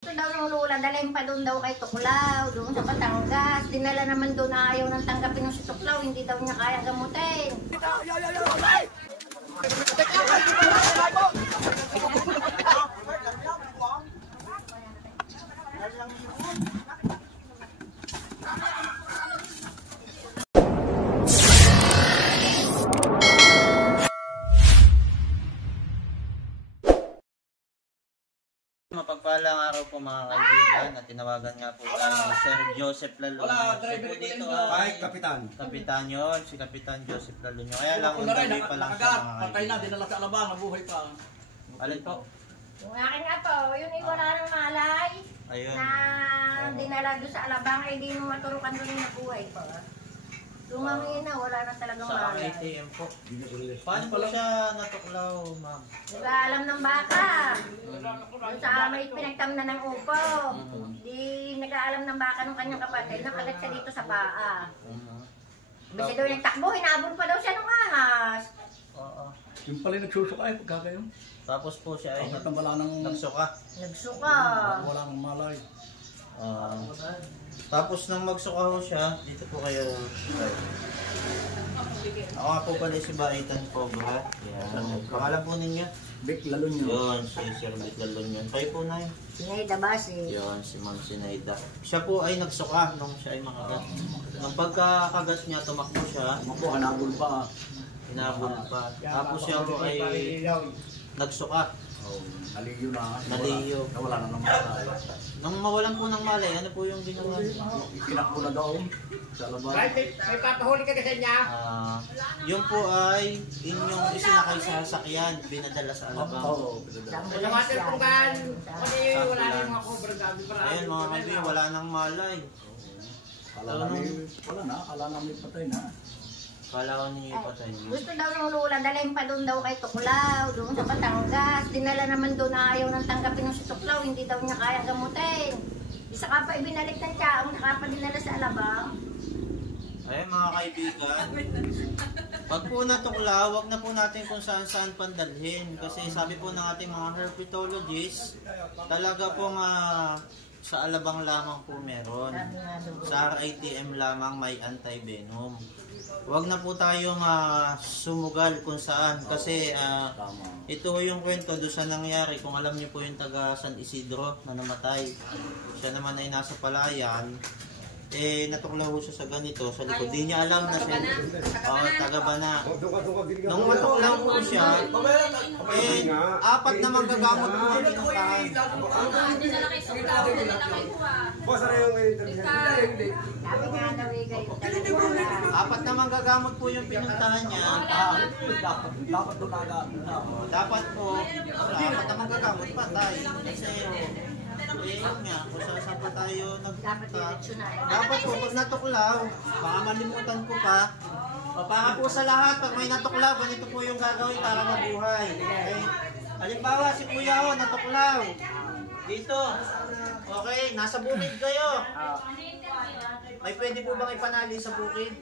Ito daw ng lula, dalhin pa doon daw kay Tuklaw, doon sa Batangas. Dinala naman doon na ayaw nang tanggapin ng si Tuklaw, hindi daw niya kaya gamutin. Mapagpalang araw po mga kaibigan at tinawagan nga po tayo ni Sir Joseph Lalunyo. Siya po dito ay Kapitan. Kapitan yun, si Kapitan Joseph Lalunyo. Kaya lang, undabi pa lang siya mga kaibigan. Patay na, dinala sa Alabang, nabuhay pa. Alin po? Yung akin nga po, yun ay wala ng malay. Ayun. Na dinala doon sa Alabang, ay di mo maturukan doon yung nabuhay po. Lumangin na, wala na talagang Sa malay. ATM po. Paano po siya natuklaw, ma'am? Nag-aalam ng baka. Doon sa may pinagtamna ng upo. Di nag-aalam ng baka ng kanyang kapatid. Nakagat siya dito sa paa. Basta daw nagtakbo, hinabol pa daw siya ng ahas. Oo. Yung pala nagsusukay, pagka kayo. Tapos po siya ay Wala nang nagsuka. Nagsuka. wala nang malay. Tapos nang magsuka ho siya, dito po kayo. Ako nga po pala si Baitan Cobra. Yan. Pangalan po ninyo? Big lalo nyo. Yun, si Sir Vic Lalunyo. Kayo po na yun? Sinayda Basi. Yun, si Ma'am Sinaida. Siya po ay nagsuka nung siya ay makagat. Nung pagkakagat niya, tumakbo siya. Ako, hanabol pa. Hinabol pa. Tapos siya po ay nagsuka. Naliyo na. Naliyo. Nawala na ng malay. Nung mawalan po ng malay, ano po yung ginawa niya? Ikinakbo na daw sa Alabang. May papahuli ka kasi niya. Yun po ay inyong isinakay sa sasakyan, binadala sa Alabang. Oo. Nawatin kung kan. Kasi wala na yung mga cobra gabi para. Ayun mga kaibigan, wala nang malay. Wala namin patay na. Kala ko ninyo ipatay niyo. Gusto daw ng lula, dalhin pa doon daw kay Tuklaw, doon sa Batangas. Dinala naman doon na ayaw nang tanggapin ng si Tuklaw, hindi daw niya kaya gamutin. Isa ka pa ibinalik ng tiyaong, saka pa dinala sa Alabang. Ayun mga kaibigan, pag po natuklaw, wag na po natin kung saan pandalhin. Kasi sabi po ng ating mga herpetologists, talaga pong sa Alabang lamang po meron. Sa RITM lamang may anti-venom. Wag na po tayong sumugal kung saan. Kasi ito yung kwento doon sa nangyari. Kung alam niyo po yung taga San Isidro na namatay. Siya naman ay nasa palayan. Natuklaw siya sa ganito, sa likod. Di niya alam na siya, taga-bana. Nung matuklaw po siya, apat na manggagamot po ang pinuntahan. Apat na manggagamot po yung pinuntahan niya. Dapat doon agad. Dapat po, apat na manggagamot patay. Kasi, yun nga, kung saan pa tayo nagpunta. Dapat po, pag natuklaw, baka malimutan ko pa. Para po sa lahat, pag may natuklaw, ganito po yung gagawin para mabuhay. Okay? Halimbawa, si Kuya o, natuklaw. Dito. Okay, nasa bukid kayo. May pwede po bang ipanali sa bukid?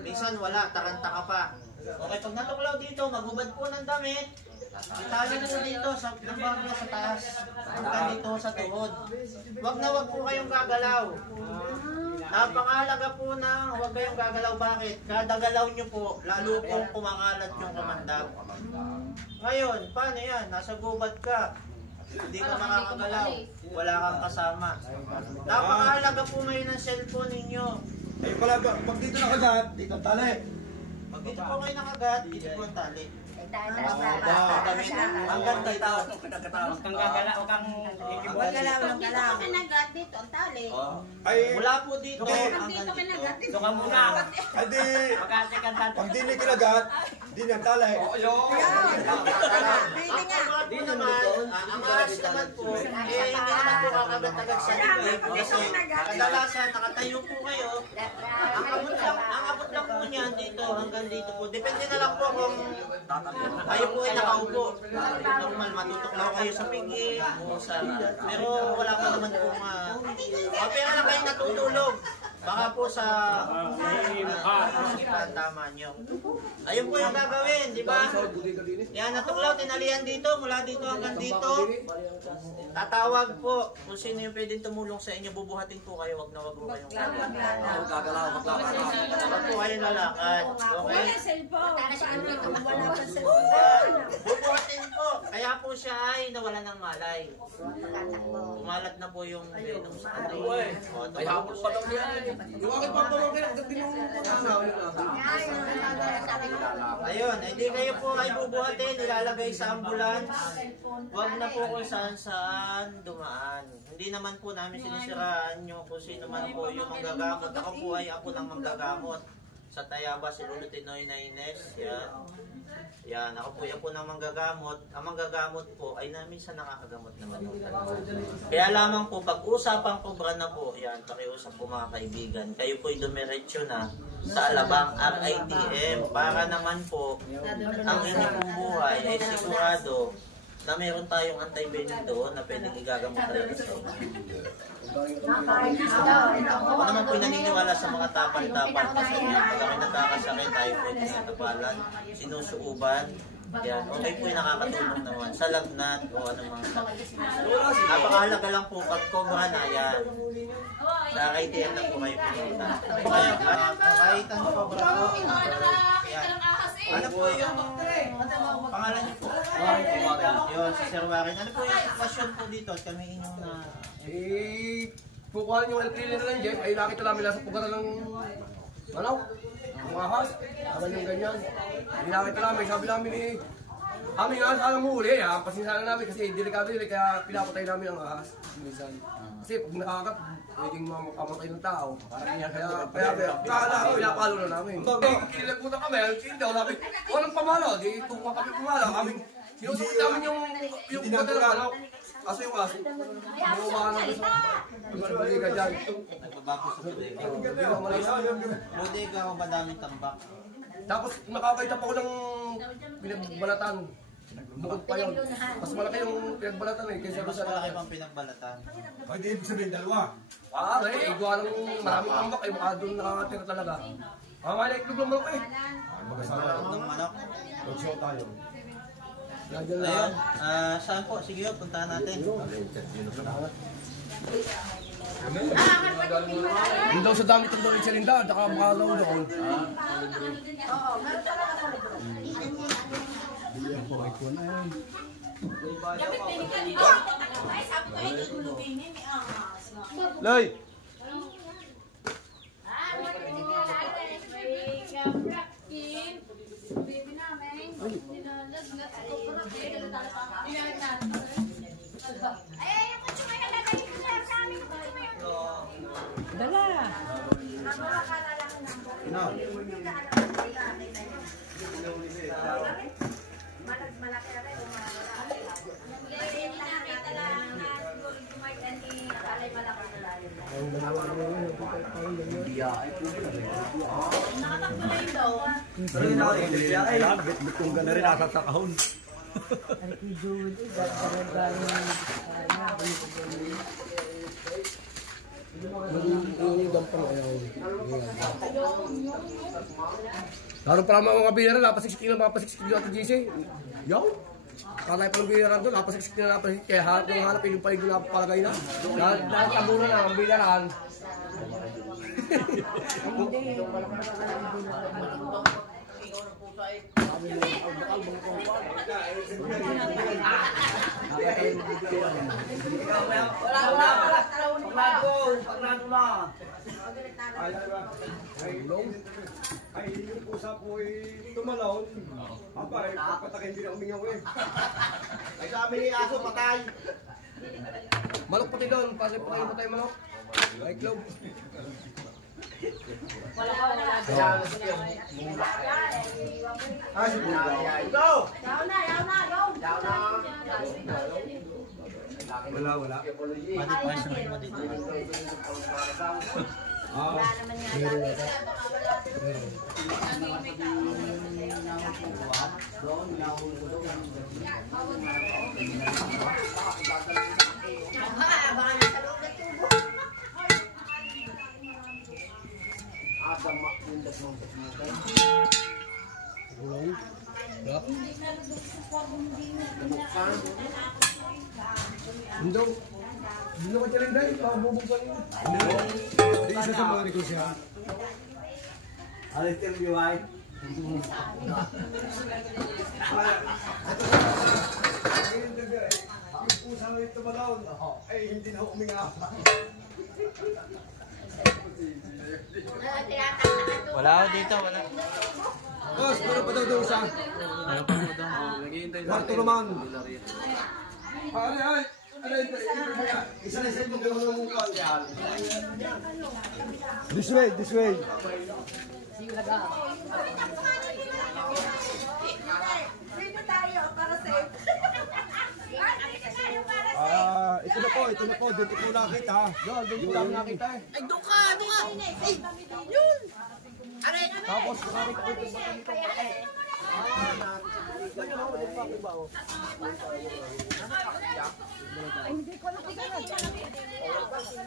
Minsan wala, taranta ka pa. Okay, pag natuklaw dito, magubad po ng damit. Itali po dito sa nabagya sa taas. Punta dito sa tuhod. Wag po kayong gagalaw. Napangalaga po ng wag kayong gagalaw. Bakit? Kada galaw nyo po, lalo pong kumakalat yung kamandag. Ngayon, paano yan? Nasa gubad ka. Hindi ka makakagalaw. Wala kang kasama. Napangalaga po ngayon ng cellphone ninyo. Eh pala, pag dito nakagat, dito ang tali. Pag dito po kayo nakagat, dito po ang tali. Hanggang dito. Huwag kang gagala, huwag kang ikibot. Dito ka kinagat, dito ang tali. Ay, Mula po dito hanggang Dito dito. kinagat, dito. Doon ka muna. ay di, Magkasi ka sa... pag di ni kinagat, di ni ang tali. Di naman, ang ahas naman po, hindi naman po kakagat-agad sa bibig. Kasi kadalasan, nakatayo po kayo. Ang abot lang po niyan dito hanggang dito po. Depende na lang po kung kayo po ay nakaupo. Normal, matutuklaw kayo sa pigi o sa... Pero wala pa naman po pero lang kayo natutulog. Baka po sa tama nyo. Ayun po yung gagawin, di ba? Yan, natuklaw, tinalian dito, mula dito hanggang dito. Tatawag po kung sino yung pwedeng tumulong sa inyo, bubuhatin po kayo, wag na wag po kayong gagalaw. Wag po kayong lalakad. Okay? Bubuhatin po. Kaya po siya ay nawala ng malay. Umalat na po yung venom sa kanya. Ay, hapos pa lang yan. Yung aking pagpamangkin, ang gabi nung Ayun, hindi kayo po ay bubuhatin, nilalagay sa ambulance. Huwag na po kung saan dumaan. Hindi naman po namin sinisiraan nyo kung sino man po yung manggagamot. Ako po ay ako ng manggagamot. Sa Tayaba, si Lolo Tinoy na Ines. Yan. Yan, ako po yan po ng manggagamot. Ang manggagamot po ay minsan nakakagamot naman. Kaya lamang po, pag-usapang kubra na po, yan, pakiusap po mga kaibigan. Kayo po'y dumiretso na sa Alabang RITM para naman po ang inyong buhay ay sigurado na meron tayong anti-venom doon na pwedeng igagamot tayo sa inyo. Ako naman po naniniwala sa mga tapal-tapal kasi yan, pag kami nagkakasakit, tayo po tinatapalan, sinusuuban. Yan, okay po yung nakakatulong naman sa lagnat o anumang sakit. Napakahalaga lang po pag cobra na yan. Sa ITM na po kayo pumunta. Kahit ang cobra po. Yan. Ano po yung pangalan niyo po? Yun, si Sir Warren. Ano po yung sitwasyon po dito? Kami inyong na... pukuhan yung L-cleaner lang, Jeff. Ay, nakita namin nasa pugatan ng manaw. Ang ahas. Agan yung ganyan. Hindi nakita namin. Sabi namin aming ahas alam mo uli. Pasinsala namin kasi delikado yun. Kaya pinapatay namin ang ahas. Minsan. Kasi pag nakakat, pwedeng makamatay ng tao. Kaya pinapalo na namin. Kinilagutan kami. Hindi ako namin. Walang pamalo. Di tuwa kami pamalo. Sinusunod namin yung pugatan ng manaw. Aso yung aso. Bumawa na sa baliga dyan. Nagbabako sa bodega. Bodega o madaming tambak? Tapos nakakaita pa ko ng pinagbalatan. Bukod pa yun. Mas malaki yung pinagbalatan eh. Kaysa Mas sa malaki pang pinagbalatan. Ay, di ibig sabihin dalawa. igwa ng maraming tambak eh. Baka doon nakatira talaga. Malik lang mo eh. Malaki ng manok. Mag-show tayo. Ayun, saan po? Sige, puntahan natin. Yung daw sa dami itong doon si Linda, saka makalaw doon. Loy! Butong ka na rin nasa sa kahon. Laro pa naman mga biyara, napasiksik na mapasiksik na ito GC. Yaw! Kalay pa ng biyara doon, napasiksik na napasiksik. Kaya hanap yung paligid na palagay na. Dahil tabunan na ang biyaran. Ay, yung usap mo ay tumalaw. Aba, ay papatakin din ang umingaw eh. Ay, sabi ni Aso, patay. Manok pati doon, pasay pa kayo patay manok. Ay, Cloud. Ah, siguro. Wala. Pati pa siya mo dito. Wala naman yan. Baka nasa loob ng tubo. Hindi ko tiyan dahil, pabubuksan yun. Hindi isa sa mga ko siya. Alis yung biway. Yung pusa na ito malawon, ay hindi na umingapa. Wala ako dito, wala. Boss, ano pa daw isa? Kwarto naman. Ay. Isa na isa yung mukha. This way, this way. Dito tayo para safe. Ito na po, dito po nakita. Doon ko lang nakita eh. Ay, doon ka! Ay, yun! Aray! Tapos, nakita ko ito sa dito.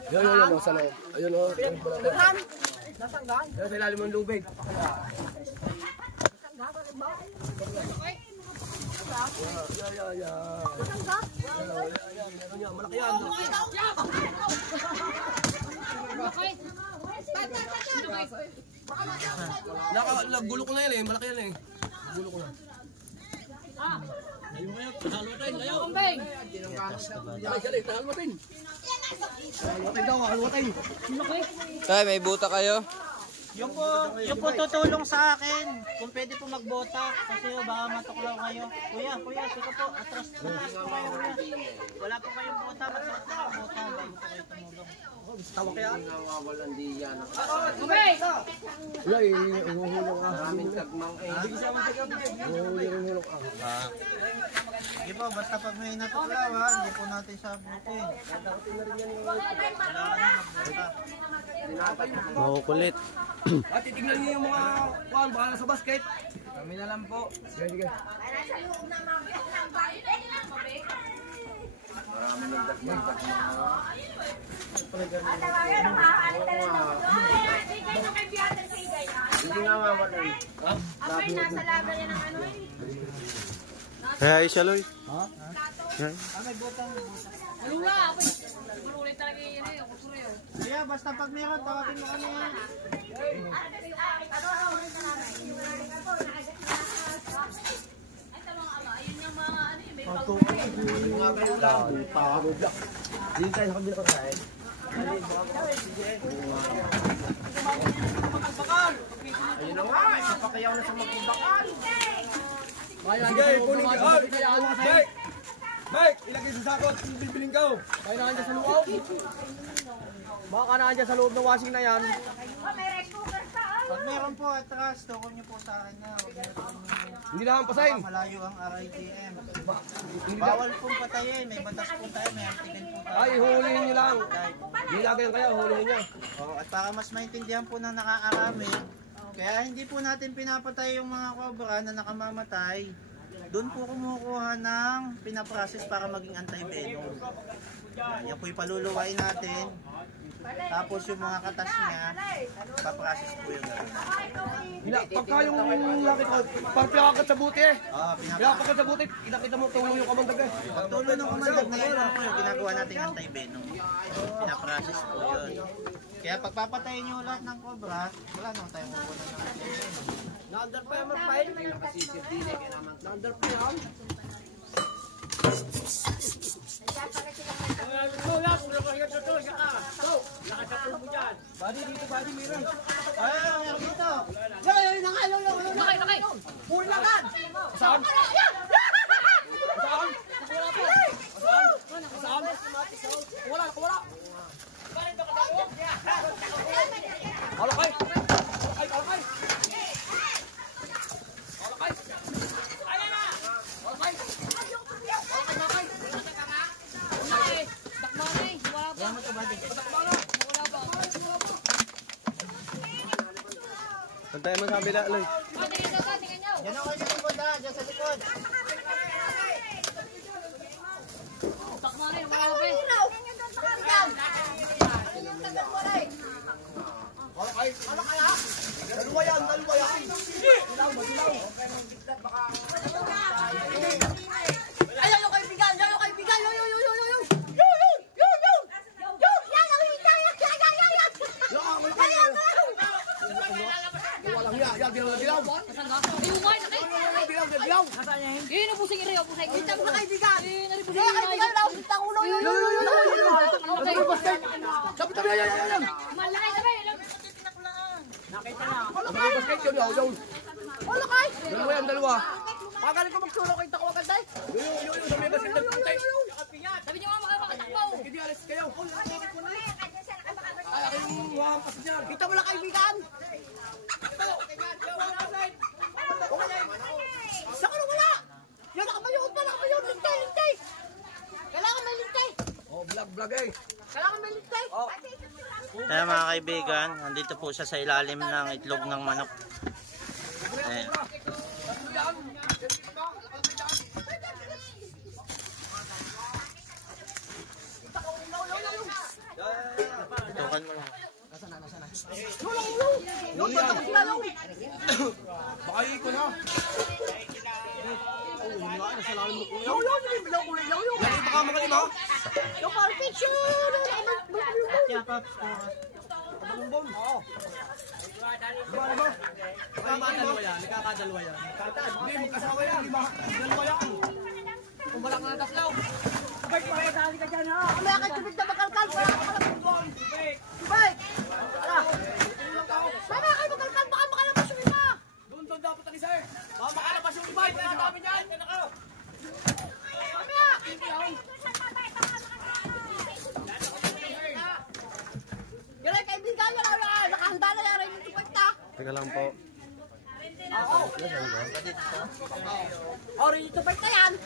Yan, sa loob. Ayun o. Nasaan gaan? Yan, sa ilalim ng lubig. Malaki yan. Gulo ko na yan eh. Malaki yan eh. Gulo ko na. Kumbeng! Tay, may buta kayo? Yung po tutulong sa akin. Kung pwede po magbota. Kasi baka matuklaw kayo. Kuya, sige po. Atras po kayo, kuya. Wala po kayong bota. Matras po kayong bota. Bago po kayo tumulong. Tawa kaya? Kumbeng! Wala eh. Umuhulong ka. Maraming tagmang eh. Umuhulong ka. Sige po, basta pag may natuklaw ha, hindi po natin sabutin. Makukulit. At titignan niyo yung mga kuhan, baka nasa basket. Kami na lang po. Sige. Nasa loob ng bahay. Hindi nga mamatay. Abay, nasa laban yan ng ano eh. Hey, Shaloy. Alula! Marulit talaga yun eh. Kuya, basta pag meron, tawagin mo kami ha. Hindi tayo sa kabila ko tayo. Ayun na nga, ipapakayaw na sa magbubakan. Sige, kunin ka. Mike! Mike, ilagay sa sakot. Bibiling ka. Kaya na andyan sa loob. Baka na andyan sa loob ng washing na yan. Oh, may rice cooker pa. Pag meron po atras, tukol niyo po sa akin na. Hindi na pasayin. Malayo ang RITM. Bawal pong patayin. May batas po tayo. May article po tayo. Ay, hulihin nyo lang. Nilagyan kayo, hulihin nyo. At para mas maintindihan po ng nakakarami, kaya hindi po natin pinapatay yung mga cobra na nakamamatay. Doon po kumukuha ng pinaprocess para maging anti-venom. Yan po ipaluluwain natin. Tapos yung mga katas niya, paprocess po yung gano'n. Pagka yung lakit ko, pag pinakakat sa buti eh. Pinaprocess. Pinakakat sa buti, kita mo tulong yung kamandag eh. Pagtulo ng kumandag na yun, po yung ginagawa nating anti-venom. Pinaprocess po yun. Kaya pagpapatayin nyo lahat ng cobra, wala naman tayong kukunan ng anti-venom. Na-under pa yung file. Na-under pa yan. Badi dito, badi meron. Ay, meron dito. Lakay! Saan? Saan? Saan? Wala. Alakay! Alakay! Pantay mo sa kabila, Loy. Yan ako sa likod ha, dyan sa likod. Dalawa yan! Dilaw! dilaw. Ayun nga, laki. Dilaw. Yun, ubusing iri, ubusing. Kita mo na kaibigan. Yun, ubusing Kaya kaibigan, laos ang ulo yun. Sabi tabi yan. Malaki kami. Mga basket yun, yun. Ulo kay. Dalawa. Pagaling ko magsulo kay tako agad ay. Yun, sa may basket ng puntay. Sabi niyo nga makakatakbo. Hindi alis kayo. Ay, akin yung wahampas dyan. Kita mo lang kaibigan. Saka na wala. Yan nakabayod pa, nakabayod. Lintay. Kailangan may lintay. Oh, vlog eh. Kailangan may lintay. Kaya mga kaibigan, nandito po siya sa ilalim ng itlog ng manok. Ayan. Tukan mo lang. Baka iko na. Lagi baka magaling ha? Yung for picture. Nakakadalwa yan. Hindi, magkasama yan. Dalawa yan. Kung walang nataslaw. Kami akan tubig na makalkal. Wala ka pala. Subay. Sana kayo makalkal. Baka makalabas yung iba. Doon dapat ang isa eh. Baka makalabas yung iba. Ito yung dami niyan. Kami ah. Yan ay kaibigan. Nakahanda na yan. Yung tupag na. Teka lang po. Orange tupag na yan.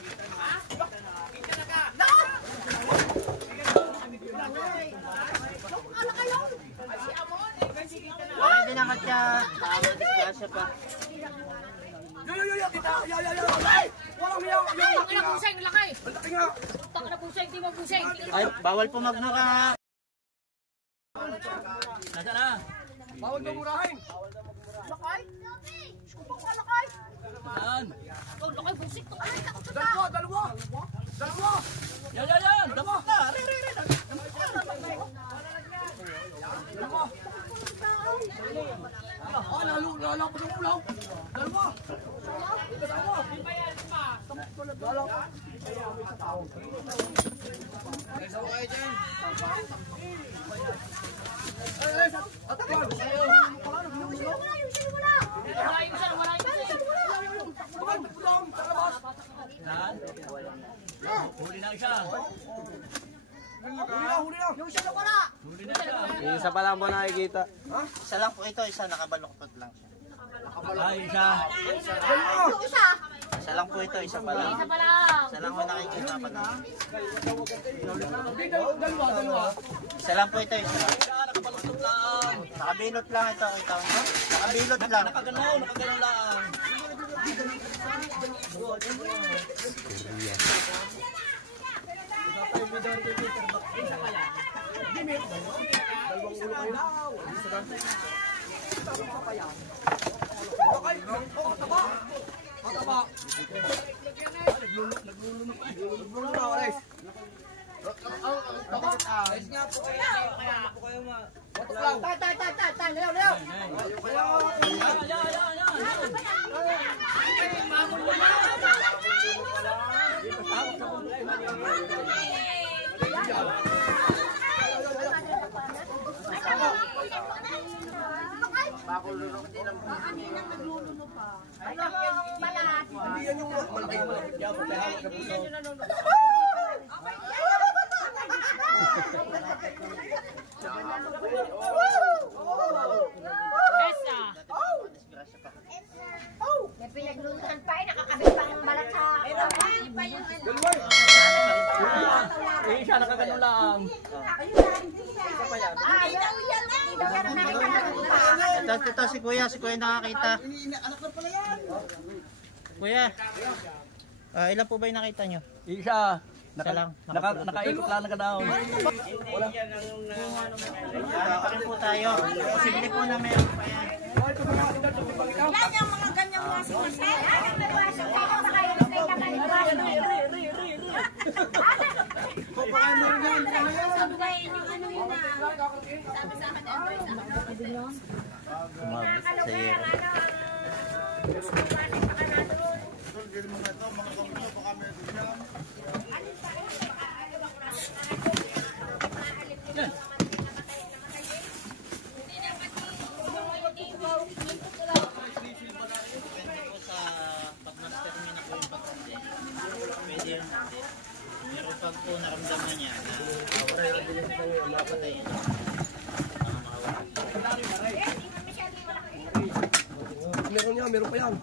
Laon! Ano kayo? Pwede na katya. Disgrasya pa. Yo, kita. Ay! Walang miyaw. Laki na busing, laki. Ang laki nga. Taka na busing, di mo busing. Ay, bawal po magmura. Bawal na murahin. Lakay? Skupang ka lakay? Oh, laki busing. Dalawa. Yan. Dapat na. Dalawa. Ah, lalo pa ng ulaw. Dalawa. Kasama. Lalo. Kasama kayo dyan. Atakwan. Huli na isa. Huli na. Yung siya na wala. Isa pa lang po nakikita. Isa lang po ito, isa nakabaluktot lang siya. Ay, isa. Yung isa. Isa lang po ito, isa pa lang. Isa pa lang. Isa lang po nakikita pa lang. Dalawa. Isa lang po ito, isa lang. Nakabilot lang ito, ito. Nakabilot lang. Nakaganaw lang. Tay, leo. Hindi yan yung malaki. Besa. May pinaglulutan pa eh, nakakabit pa ang balat sa... Isa nakagano lang. Ito, si Kuya nakakita. Kuya, ilan po ba yung nakita nyo? Isa. Isa lang. Nakaikot lang na daw. Pa rin po tayo. Posible po na meron pa yan. Yan yung mga ganyang washing machine. Kumabot sa iyo. Pag nag-termina po yung pagkasin, pwede yun natin. Pero pag po naramdaman niya na mapatay yun. Meron yan, meron pa yan.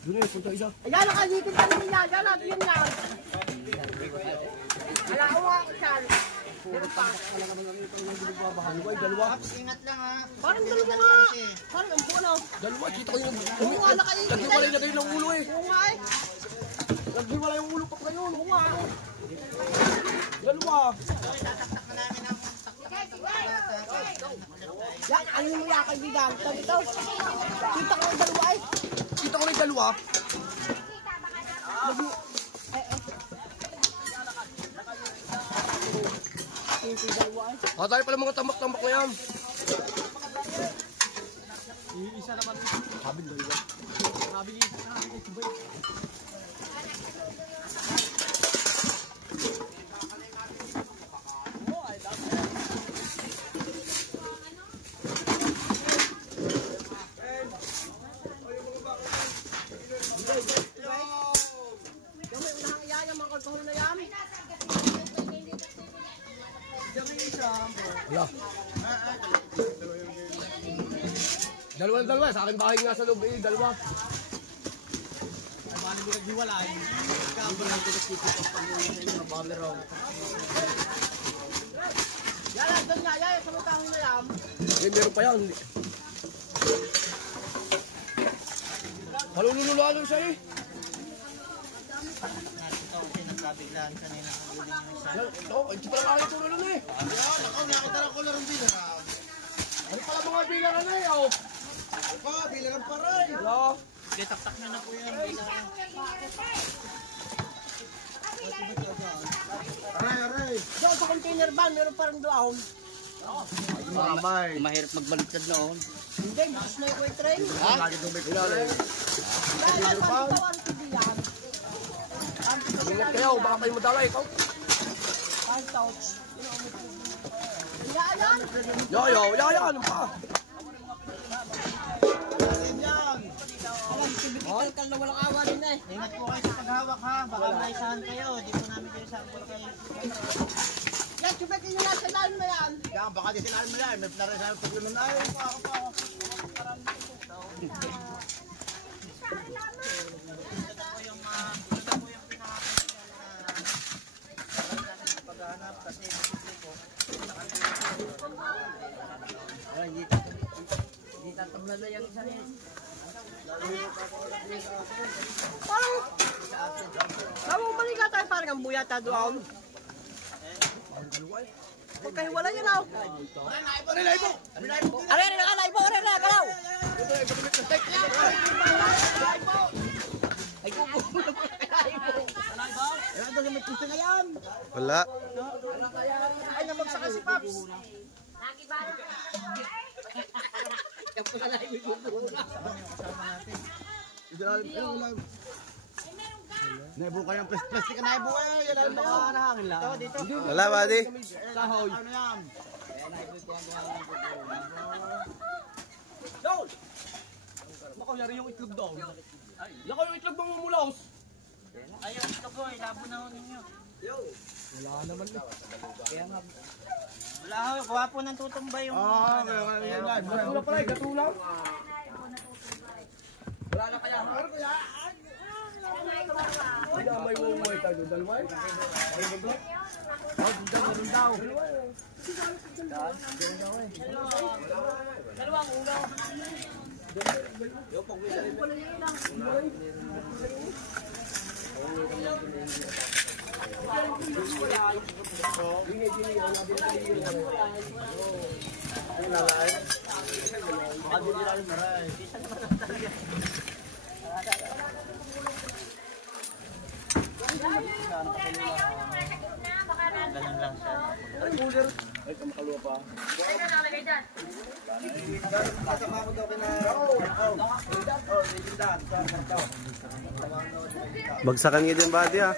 Doon eh, punta isa. Ayan, nakalitin pa namin yan. Yan natin yun yan. Wala ko nga saan. Dalawa. Ingat lang ha. Parang dalawa nga. Parang ang puno. Dalawa, kita ko yung... Oo nga, nakalitin. Naghiwalay na kayo ng ulo eh. Oo nga eh. Naghiwalay yung ulo pa kayo. Oo nga. Dalawa. Yan, ano mo yan kaibigan? Sabi ito. Kita ko yung dalawa eh. Kita ko na yung dalawa. Tayo pala mga tambak-tambak na yan. Isa naman. Sabi nyo iba. Sabi nyo iba. Yung may unahang iyan, yung mga kalkahol na yan. Wala. Dalawa. Sa akin bahay nga sa loob eh. Dalawa. Ay, bali mo naghiwalay. Yan, doon nga yan. Sa may kahon na yan. Eh, meron pa yan. Halulululalo siya eh. Nakita ko kasi nagkabiglaan kanina ang uling ng isa. Oo, hindi pa lang nakita ko na eh. Yan, ako nakita lang ko lang ang bilang. Ano pala mga bilangan na eh, oh. Pa, bilang pa rin. Wala. Sige, taktak nyo na po yan. Aray. Doon sa container van, meron parang doon. Mahirap magbaliktad noon. Hindi, mas na yung train. Lagi itong may kulala eh. Dahil ang pagkawan ko diyan. Ingat kayo, baka kayo madala ikaw. Ang touch. Yan. Yaya, ano pa? Tibikital ka na walang awa din eh. Ingat po kayo sa paghawak ha. Baka maisahan kayo. Di po namin kayo sabol kayo. Yan, tubikin nyo lang sa lalim na yan. Yan, baka di sinabi mo yan. May narin sa paglunan na yun. Paghahanap kasi po. Hindi tatamlan na yung isa niya. Parang balikan tayo parang ang buyata doon. Pagkahiwala yun ako. Are na galaw. Ay, kukulo pa kaibo. Wala. Ay, nabagsak si Paps. Naibo kayong plastic na naibo kayo. Yan ang mga nahangin lang. Wala, buddy. Kahoy. Ano yan? Down! Baka yari yung itlog daw. Lako yung itlog mong mumulaos. Ayaw, ito po. Ilabo na ho ninyo. Wala naman na. Wala ho. Kuha po ng tutumbay yung... Gatula pala eh, gatula. Wala na kaya. Wala may umay tayo. Dalawa eh. Dalawang ulo. Ganun lang siya. Ay, kamakaluwa pa. Ay, nakalagay dyan. Kasama ko daw kina... Bagsakan nga din body ah.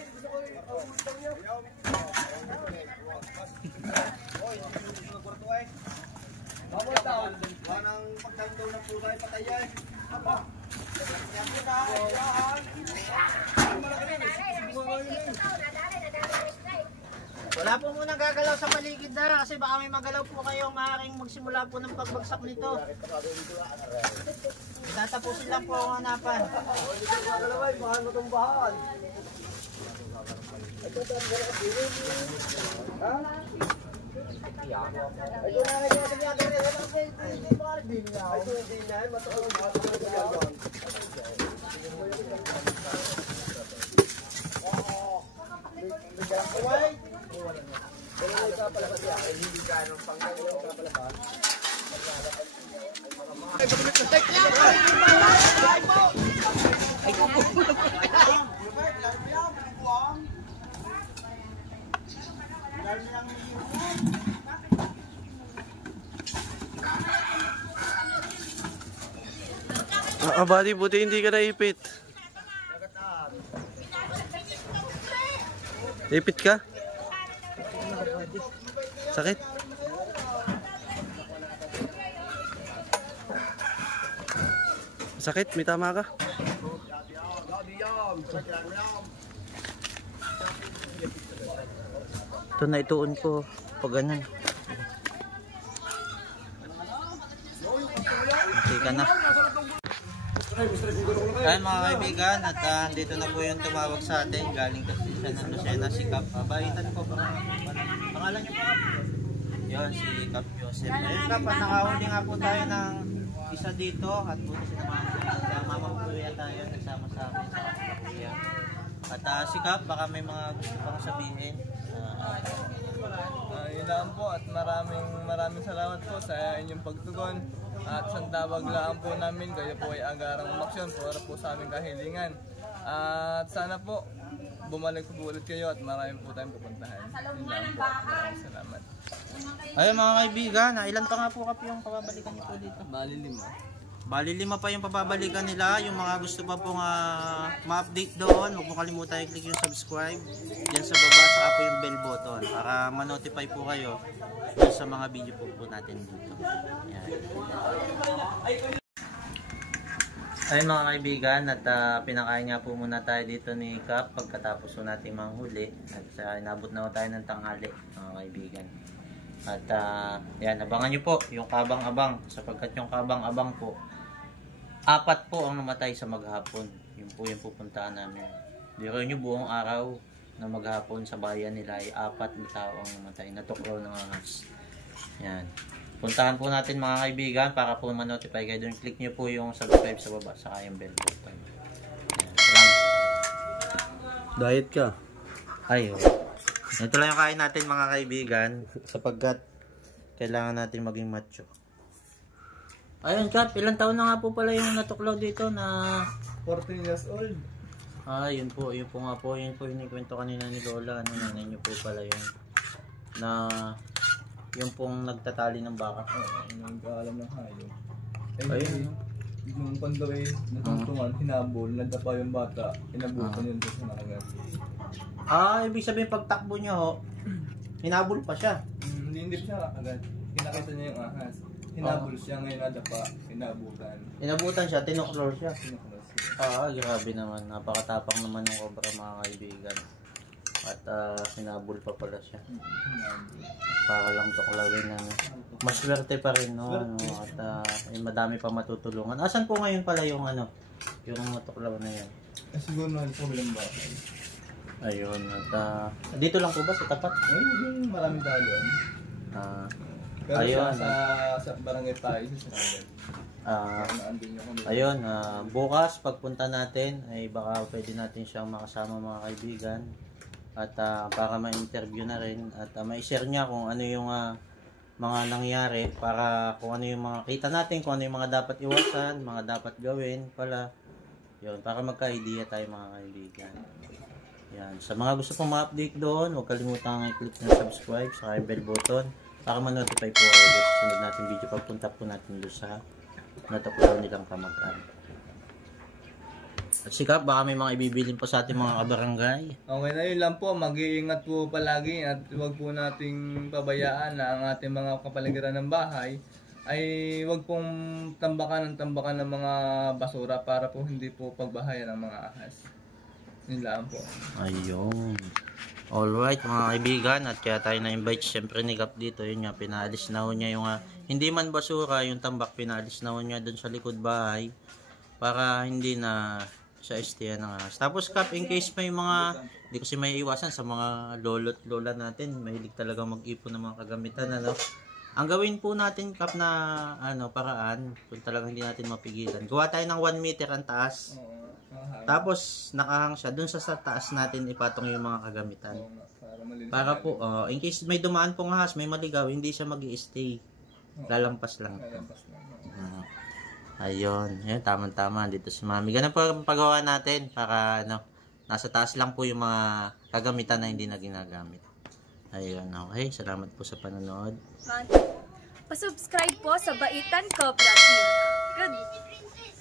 Wanang pagkanto ng pusa ay patayan. Wala po munang gagalaw sa paligid na kasi baka may magalaw po kayong maaaring magsimula po ng pagbagsak nito. Tatapusin lang po ang hanapan. Buddy, buti hindi ka naipit. Ipit ka? Sakit? Sakit? May tama ka? Ito na ituon ko pag ganun. Okay ka na. Ayan mga kaibigan, at dito na po yung tumawag sa atin. Galing kasi siya ng Lucena, si Cap. Baitan ko, pangalan niyo po Cap? Yun, si Cap Joseph. Ayun Cap, at nakahuli nga po tayo ng isa dito. At buti si naman siya, mamapuya tayo, nagsama sa amin sa Kapatid. At si Cap, baka may mga gusto pang sabihin. Yun lang po at maraming salamat po sa inyong pagtugon. At sa tawag lang po namin, kayo po ay agarang umaksyon para po sa aming kahilingan. At sana po, bumalik po ulit kayo at marami po tayong pupuntahan. Yun lang po. Maraming salamat. Ayun mga kaibigan, ilan pa nga po Cap yung pababalikan niyo po dito? Bali 5. Bali 5 pa yung pababalikan nila. Yung mga gusto pa pong ma-update doon, huwag mo kalimutan i-click yung subscribe. Yan sa baba, saka po yung bell button para ma-notify po kayo sa mga video po natin dito. Yan. Ayun mga kaibigan, at pinakain nga po muna tayo dito ni Cap pagkatapos po natin manghuli. At inabot na tayo ng tanghali mga kaibigan. At yan, abangan nyo po yung kabang-abang sapagkat yung kabang-abang po 4 po ang namatay sa maghapon. Yun po yung pupuntahan namin. Biro nyo buong araw na maghapon sa bayan nila ay 4 na tao ang namatay. Natuklaw ng ahas. Yan. Puntahan po natin mga kaibigan para po ma-notify kayo doon. Click nyo po yung subscribe sa baba sa kayong bell button. Yan. Salamat. Diet ka? Ay, ito lang yung kain natin mga kaibigan sapagkat kailangan natin maging macho. Ayun Cap, ilang taon na nga po pala yung natuklaw dito na 14 years old. yun po nga po, yun po yung kwento kanina ni Lola, nanay nyo po pala yun na yung pong nagtatali ng baka. Nagkaalam ng hayop. Ayun. Yung pandaway, natungtungan, hinabol, nadapa yung bata, inabutan yun doon sa nakagat. Ibig sabihin pagtakbo nyo ho, hinabol pa siya. Hindi siya agad. Kinakita niya yung ahas. Hinabol siya, ngayon nadapa, hinabutan. Inabutan siya, tinuklor siya. Sinuklas siya. Grabe naman, napakatapang naman ng cobra mga kaibigan. At hinabol pa pala siya. Para lang tuklawin na maswerte pa rin no, at madami pa matutulungan. Asan po ngayon pala yung yung matuklaw na yan? Siguro na po bilang bahay. Ayun, at dito lang po ba sa tapat? Ayun, maraming tao doon. Pero Ayun. sa barangay tayo sa Sinagan. Ayun, bukas pagpunta natin ay baka pwede natin siyang makasama mga kaibigan at para ma-interview na rin at ma-share niya kung ano yung mga nangyari para kung ano yung mga kita natin, kung ano yung mga dapat iwasan, mga dapat gawin pala. Yun, para magka-idea tayo mga kaibigan. Yan, sa mga gusto pong ma-update doon, huwag kalimutan i-click na subscribe sa bell button para ma-notify po kayo sa sunod natin video pagpunta po natin doon sa natuklaw nilang kamag-an. At si Kap, baka may mga ibibilin po sa ating mga kabarangay. Okay na yun lang po, mag-iingat po palagi at huwag po nating pabayaan na ang ating mga kapaligiran ng bahay ay huwag pong tambakan ng mga basura para po hindi po pagbahayan ng mga ahas. Yun lang po. Ayun. Alright mga kaibigan, at kaya tayo na-invite siyempre ni Kap dito. Yun nga, pinaalis na ho niya yung hindi man basura, yung tambak pinaalis na ho niya doon sa likod bahay para hindi na sa STN ng ahas. Tapos Kap, in case may mga, hindi kasi may iwasan sa mga lolo't lola natin, mahilig talaga mag-ipon ng mga kagamitan, ano. Ang gawin po natin Kap na paraan, kung talagang hindi natin mapigilan, gawa tayo ng 1 meter ang taas. Tapos nakahang siya, dun sa taas natin ipatong yung mga kagamitan. Para po, in case may dumaan pong ahas, may maligaw, hindi siya mag-i-stay. Lalampas lang. Ayun, yun, tama-tama dito si Mami. Ganun po ang paggawa natin para nasa taas lang po yung mga kagamitan na hindi na ginagamit. Ayun, okay. Salamat po sa panonood. Pa-subscribe po sa Baitan Cooperative. Good.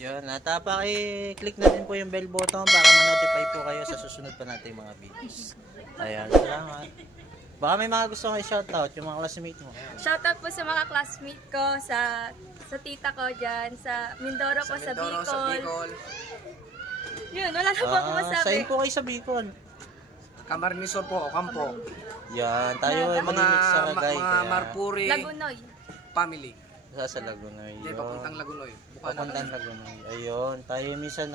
Yun, at paki-click na din po yung bell button para ma-notify po kayo sa susunod pa nating mga videos. Ayun, salamat. Baka may mga gusto kong i-shoutout yung mga classmate mo. Shoutout po sa mga classmate ko, sa tita ko dyan, sa Mindoro po, sa Bicol. Yun, wala na po ako masabi. Saan po kayo sa Bicol? Camarnesor po, Ocampo. Yan, tayo ay malimit sa Ragay. Mga Marpuri Lagunoy. family. Sa Lagunoy. Hindi, papuntang Lagunoy. Papuntang Lagunoy. Ayun, tayo minsan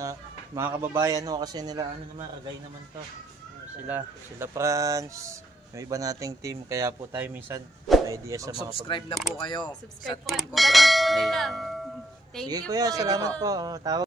mga kababayan kasi nila, naman, Ragay naman to. Sila Franz, yung iba nating team, kaya po tayo minsan idea sa mga Subscribe na po kayo Subscribe sa po. Team Galing po nila. Sige kuya, salamat po. Tawag